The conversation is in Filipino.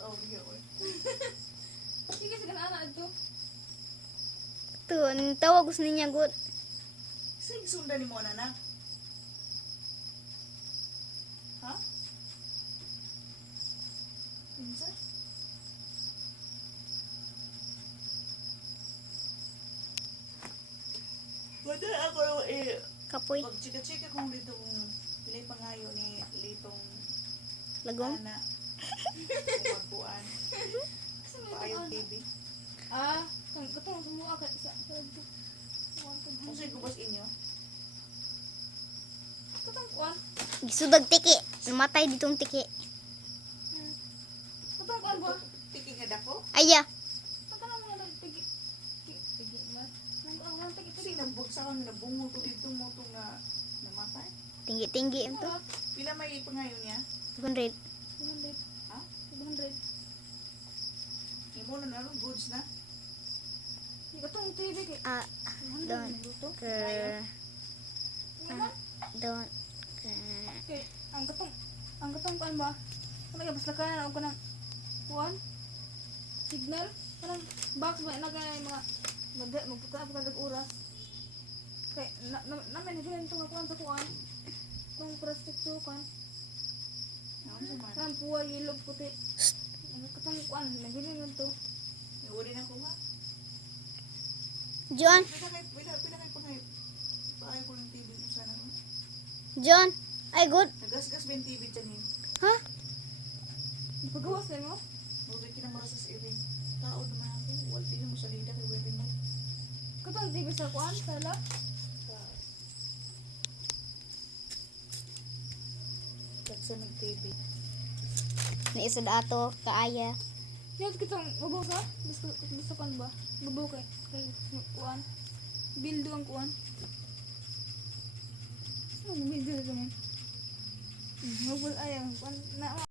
Oh, yun. Sige, sige na anak ito. Tuh, tawag gusto niya good. Sige, sundan ni mo na. Ha? Pinsa? Wala ako Kapoy, pag-chika-chika kung dito kung pili pangayo ni Litong lagom. Ana. Magbuan. Kasi may Paayo ito TV. katong sumuha ka sa ito. Kung sa'yo gubas inyo, Katong kuan. Gisudag tiki. Namatay ditong tiki. Katong kuan ba? tiki nga dako. Aya, Katong mga tigi. Tigi ba? Ang tigi Kasi nabugsa kang nabungol ko dito mo itong namatay. tinggi-tinggi ito. Pila may pangayo niya? 200. 200. Ha? 200. Imo na naroon, goods na. Katong TV kay Ah, 200 Don't. na luto. ker, Iman. don't, Okay, ang katong kuan ba? Ano kaya basta ka na ako ng kuan? Signal? Parang box ba nagay mga magputa pa kada oras. Kay namin din ito nga kuan sa kuan. Tong plastic kuan. Ano sa man? Kan puwa yellow puti. Ang katong kuan nagili man to. Uli na ko ha? John, Pila kay pangayo. Paayo ko ng TV ko sana. John, ay good. Nagasgas ba yung TV dyan yun? Ha? Pagawas na mo? Huwag kinamarasas iring. Tao naman ako. Huwag din mo salida kay wedding mo. Katong TV sa kuan sala. Tagsa ng TV. Naisa da ato kaaya. Yan kitong babaw ka? Gusto kan ba? Babaw kay kuan. Bildo ang kuan. Ano bildo naman? Mobile ayaw kuan na